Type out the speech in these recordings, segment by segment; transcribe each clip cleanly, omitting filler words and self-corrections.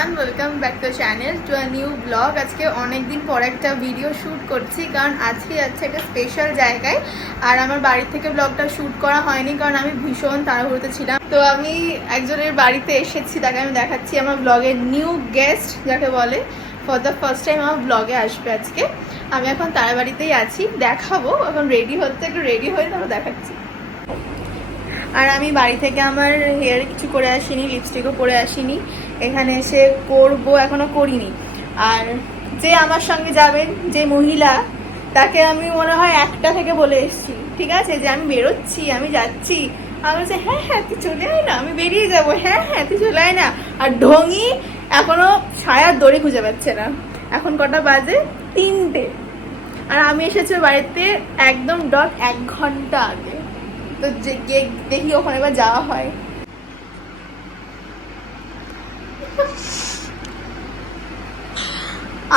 Everyone, welcome back to channel to a new blog. আজকে অনেক দিন পর একটা ভিডিও শ্যুট করছি, কারণ আজকে যাচ্ছে একটা স্পেশাল জায়গায়। আর আমার বাড়ি থেকে ব্লগটা শ্যুট করা হয়নি, কারণ আমি ভীষণ তাড়াহুড়োতে ছিলাম। তো আমি একজনের বাড়িতে এসেছি, তাকে আমি দেখাচ্ছি আমার ব্লগের নিউ গেস্ট যাকে বলে। ফর দ্য ফার্স্ট টাইম আমার ব্লগে আসবে আজকে। আমি এখন তার বাড়িতেই আছি, দেখাবো। এখন রেডি হচ্ছে, একটু রেডি হয়ে তারপর দেখাচ্ছি। আর আমি বাড়ি থেকে আমার হেয়ার কিছু করে আসিনি, লিপস্টিকও পরে আসিনি। এখানে এসে করবো, এখনো করিনি। আর যে আমার সঙ্গে যাবেন, যে মহিলা, তাকে আমি মনে হয় 1টা থেকে বলে এসেছি, ঠিক আছে, যে আমি বেরোচ্ছি, আমি যাচ্ছি। আমি বলছি হ্যাঁ হ্যাঁ তুই চলে আয় না, আমি বেরিয়ে যাবো, হ্যাঁ হ্যাঁ তুই চলে আয় না। আর ঢঙি এখনো ছায়ার দড়ি খুঁজে পাচ্ছে না। এখন কটা বাজে? 3টে। আর আমি এসেছি বাড়িতে একদম ডট 1 ঘন্টা আগে। তো দেখি ওখানে এবার যাওয়া হয়।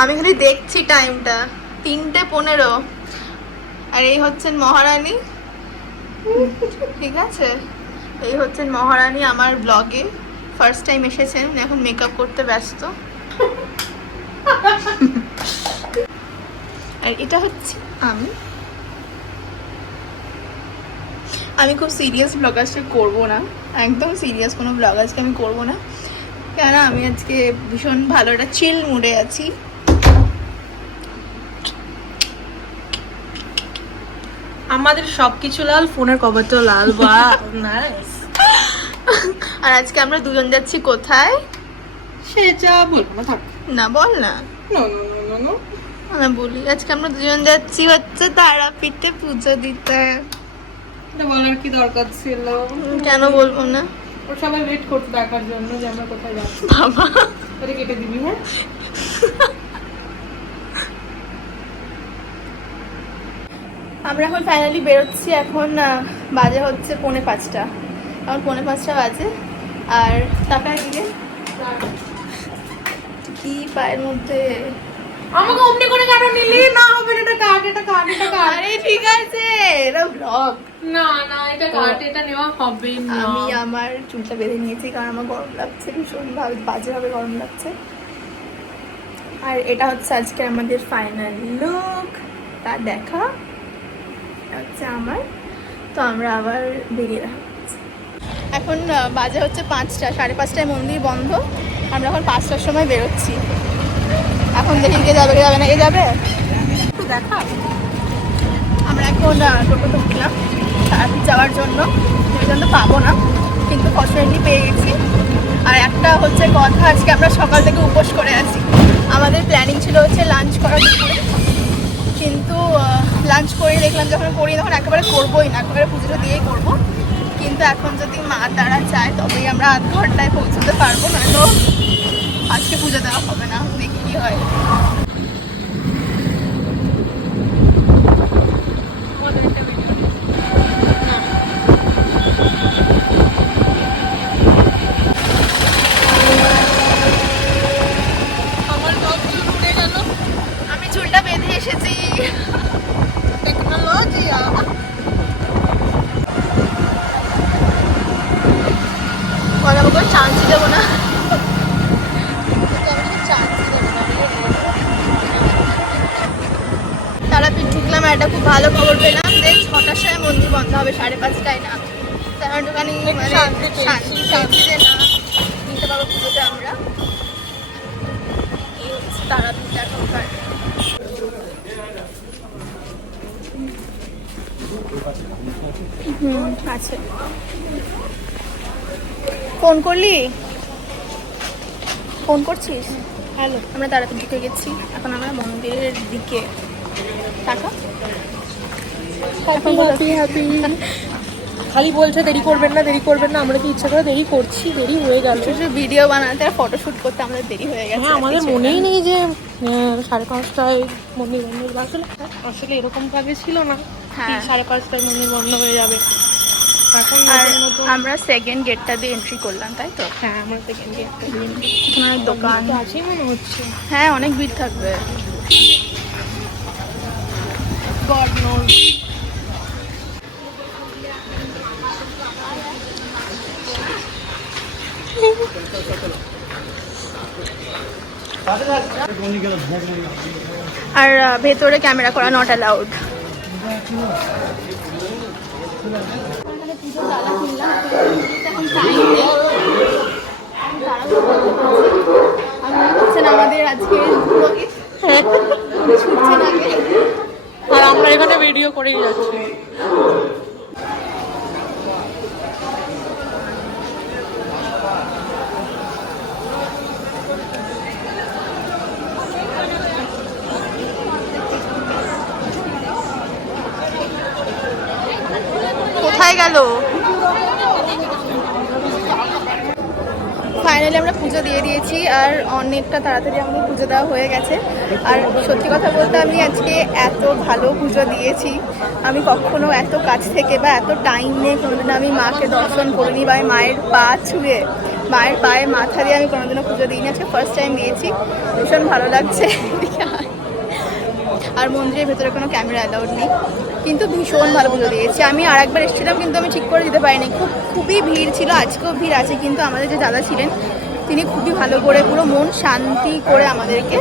আমি খালি দেখছি টাইমটা, 3:15। আর এই হচ্ছেন মহারানী, ঠিক আছে, এই হচ্ছেন মহারানী আমার ব্লগে। ফার্স্ট টাইম এসেছেন, এখন মেকআপ করতে ব্যস্ত। আর এটা হচ্ছে আমি খুব সিরিয়াস ব্লগ আজকে করবো না, একদম সিরিয়াস কোনো ব্লগ আজকে আমি করবো না, কেন আমি আজকে ভীষণ ভালো একটা চিল মুডে আছি। আমাদের সবকিছু লাল, ফোনের কভারটাও লাল। বা নাইস। আর আজকে আমরা দুজন যাচ্ছি কোথায়? সেটা বলবো না, থাক। না বল না। নো নো নো নো আমি বলি, আজকে আমরা দুজন যাচ্ছি হচ্ছে তারাপীঠে পুজো দিতে। এটা বলার কি দরকার ছিল? কেন বলবো না? ওর সবাই ওয়েট করতে দেখার জন্য যে আমরা কোথায় যাচ্ছি। বাবা এটা কেটে দিবি, হ্যাঁ? আমরা এখন ফাইনালি বেরোচ্ছি। এখন বাজে হচ্ছে 4:45। এখন 4:45 বাজে। আর টাকায় দিকে কি পায়ের মধ্যে আমাকে অমনি করে কেন নিলি? না হবে না, এটা কাট, এটা কাট, এটা কাট। আরে ঠিক আছে, এটা ব্লগ। না না, এটা কাট, এটা নেওয়া হবে না। আমি আমার চুলটা বেঁধে নিয়েছি, কারণ আমার গরম লাগছে, ভীষণ বাজেভাবে গরম লাগছে। আর এটা হচ্ছে আজকে আমাদের ফাইনাল লুক, তা দেখা হচ্ছে আমার। তো আমরা আবার বেরিয়ে রাখছি। এখন বাজে হচ্ছে 5টা, 5:30টায় মন্দির বন্ধ। আমরা এখন 5টার সময় বেরোচ্ছি। এখন দেখি কে যাবে, কে যাবে না। কে যাবে একটু দেখা। আমরা এখন টোটোতে উঠলাম তারাপীঠ যাওয়ার জন্য। তো পাবো না, কিন্তু ফর্চুনেটলি পেয়ে গেছি। আর একটা হচ্ছে কথা, আজকে আমরা সকাল থেকে উপোস করে আছি। আমাদের প্ল্যানিং ছিল হচ্ছে লাঞ্চ করার দুপুরে, কিন্তু লাঞ্চ করে দেখলাম যখন করি তখন একেবারে করবোই না, একেবারে পুজোটা দিয়েই করবো। কিন্তু এখন যদি মা তারা চায় তবেই আমরা আধ ঘন্টায় পৌঁছতে পারবো, নয়তো আজকে পুজো দেওয়া হবে না। দেখি কি হয়। আমি চুলটা বেঁধে এসেছি। টেকনোলজি বলাবো, চান্সই দেবো না। তারাপীঠ ঢুকলাম, আর একটা খুব ভালো খবর পেলাম যে 6টার সময় মন্দির বন্ধ হবে, 5:30টায় না। তার একটুখানি মানে শান্তিতে না নিতে পারবো পুজোতে আমরা। এই হচ্ছে তারাপীঠ এখনকার। আছে। ফোন করলি? ফোন করছিস? হ্যালো, আমরা তারাপীঠ ঢুকে গেছি। এখন আমরা মন্দিরের দিকে। টাকা খালি বলছে দেরি করবেন না, দেরি করবেন না। আমরা কি ইচ্ছা করে দেরি করছি? দেরি হয়ে গেল। ভিডিও বানাতে আর ফটোশুট করতে আমাদের দেরি হয়ে গেছে। হ্যাঁ, আমাদের মনেই নেই যে 5:30টায় মন্দির বন্ধ হয়ে যাবে। আসলে এরকম ভাবে ছিল না। হ্যাঁ, 5:30টায় মন্দির বন্ধ হয়ে যাবে। এখন আর আমরা সেকেন্ড গেটটা দিয়ে এন্ট্রি করলাম, তাই তো? হ্যাঁ, আমরা সেকেন্ড গেটটা দিয়ে অনেক দোকান আছে মনে হচ্ছে। হ্যাঁ, অনেক ভিড় থাকবে। God nose. আর ভেতরে ক্যামেরা করা নট অ্যালাউড। আমাদের আজকে আর আমরা এখানে ভিডিও করেই যাচ্ছি। কোথায় গেল? ফাইনালি আমরা পুজো দিয়ে দিয়েছি আর অনেকটা তাড়াতাড়ি আমাদের পুজো দেওয়া হয়ে গেছে। আর সত্যি কথা বলতে আমি আজকে এত ভালো পুজো দিয়েছি, আমি কখনো এত কাছ থেকে বা এত টাইম নিয়ে কোনোদিন আমি মাকে দর্শন করিনি বা মায়ের পা ছুঁয়ে মায়ের পায়ে মাথা দিয়ে আমি কোনোদিনও পুজো দিইনি। আজকে ফার্স্ট টাইম দিয়েছি, ভীষণ ভালো লাগছে। আর মন্দিরের ভেতরে কোনো ক্যামেরা অ্যালাউড নেই, কিন্তু ভীষণ ভালো পুজো দিয়েছি। আমি আর একবার এসেছিলাম কিন্তু আমি ঠিক করে দিতে পারিনি, খুবই ভিড় ছিল। আজকেও ভিড় আছে, কিন্তু আমাদের যে দাদা ছিলেন তিনি খুবই ভালো করে পুরো মন শান্তি করে আমাদেরকে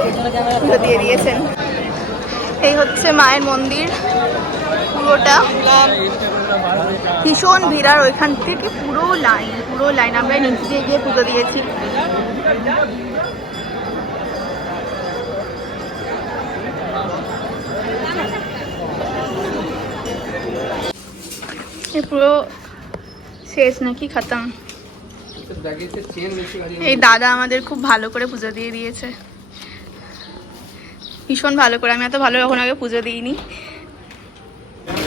পুজো দিয়ে দিয়েছেন। এই হচ্ছে মায়ের মন্দির পুরোটা, ভীষণ ভিড়। আর ওইখান থেকে পুরো লাইন আমরা নিচে দিয়ে গিয়ে পুজো দিয়েছি। পুরো শেষ নাকি খতম। এই দাদা আমাদের খুব ভালো করে পুজো দিয়ে দিয়েছে, ভীষণ ভালো করে। আমি এত ভালো কখন আগে পুজো দিইনি।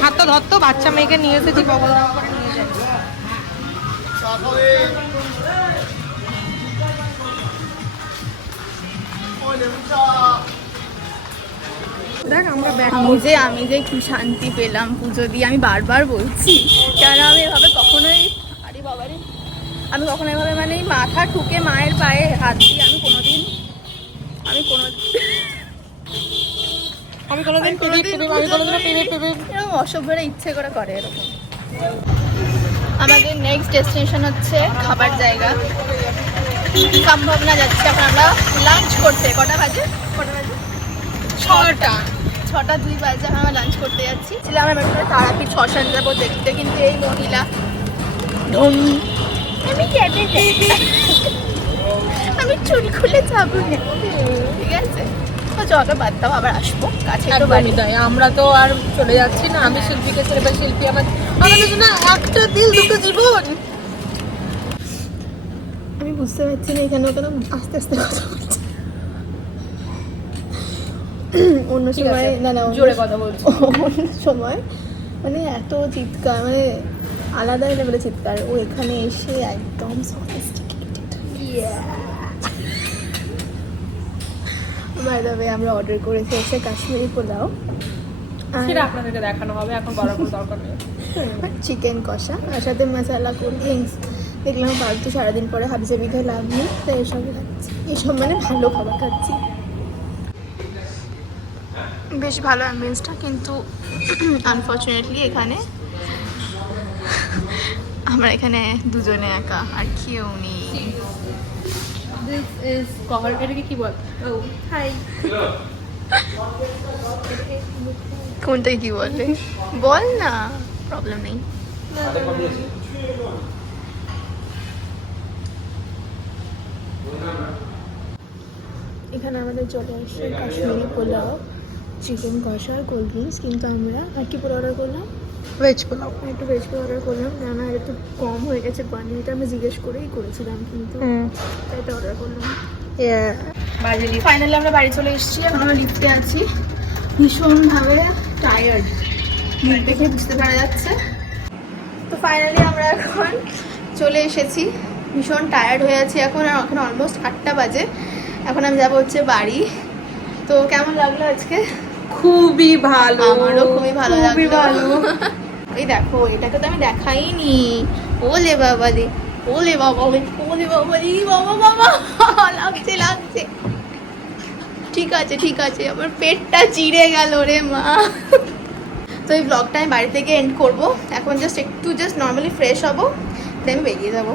হাতটা ধরতো, বাচ্চা মেয়েকে নিয়ে এসেছি বগল করে নিয়ে যাই। দেখ আমরা আমি যে কি শান্তি পেলাম পুজো দিয়ে, আমি বারবার বলছি। কেন আমি এভাবে কখনোই, আরে বাবারে, আমি কখনো এভাবে মানে মাথা ঠুকে মায়ের পায়ে হাত দিই আমি কোনোদিন এরকম অসভ্যরা ইচ্ছে করে এরকম। আমাদের নেক্সট ডেস্টিনেশন হচ্ছে খাবার জায়গা সম্ভাবনা যাচ্ছে। এখন আমরা লাঞ্চ করতে, কটা বাজে 6:02 বাজে আমরা লাঞ্চ করতে যাচ্ছি। আমরা তারাপীঠ শ্মশান যাবো দেখতে, কিন্তু এই মহিলা ঢঙ্গি আমি চুল খুলে যাবো না, ঠিক আছে? চলো বাদ দাও, আবার আসবো কাছে তো বাড়ি। আমরা তো আর চলে যাচ্ছি না, আমি শিল্পীকে ছেড়ে বা শিল্পী আমাদের না একটা দিল দুটো জীবন। আমি বুঝতে পারছি না এখানে কেন আস্তে আস্তে কথা বলছে। অন্য সময় না জোরে কথা বলছি, অন্য সময় মানে এত চিৎকার, মানে আলাদা লেভেলের চিৎকার। ও এখানে এসে একদম বাই দ্য ওয়ে আমরা অর্ডার করেছি হচ্ছে কাশ্মীরি পোলাও, সেটা আপনাদেরকে দেখানো হবে, এখন বলার কোনো দরকার নেই। চিকেন কষা, আর সাথে মশলা, কোল্ড ড্রিঙ্কস। দেখলাম ফালতু সারাদিন পরে হাবিজাবি খেয়ে লাভ নেই, তাই এসবই খাচ্ছি। এসব মানে ভালো খাবার খাচ্ছি। বেশ ভালো অ্যাম্বিয়েন্সটা, কিন্তু আনফর্চুনেটলি এখানে আমরা এখানে দুজনে একা, আর কেউ নেই। This is এটাকে কি বল? Oh, hi. কোনটাই কি বলে বল না, প্রবলেম নেই। এখানে আমাদের চলে আসছে কাশ্মীরি পোলাও, চিকেন কষা আর কোল্ড ড্রিঙ্কস। কিন্তু আমরা আর কি পোলাও অর্ডার করলাম? ভেজ পোলাও। একটু ভেজ পোলাও অর্ডার করলাম, না একটু কম হয়ে গেছে পানিটা, আমি জিজ্ঞেস করেই করেছিলাম, কিন্তু এটা অর্ডার করলাম। ফাইনালি আমরা বাড়ি চলে এসেছি, এখন আমরা লিফটে আছি, ভীষণভাবে টায়ার্ড, লিফট দেখে বুঝতে পারা যাচ্ছে। তো ফাইনালি আমরা এখন চলে এসেছি, ভীষণ টায়ার্ড হয়ে আছি এখন। আর এখন অলমোস্ট 8টা বাজে। এখন আমি যাবো হচ্ছে বাড়ি। তো কেমন লাগলো আজকে? খুবই ভালো, আমারও খুবই ভালো লাগলো। এই দেখো, এটাকে তো আমি দেখাইনি। ওলে বাবা রে, ওলে বাবা রে, ওলে বাবা রে, বাবা লাগছে। ঠিক আছে, আমার পেটটা চিড়ে গেল রে মা। তো এই ব্লগটা আমি বাড়ি থেকে এন্ড করবো। এখন জাস্ট নর্মালি ফ্রেশ হবো, দেন বেরিয়ে যাবো।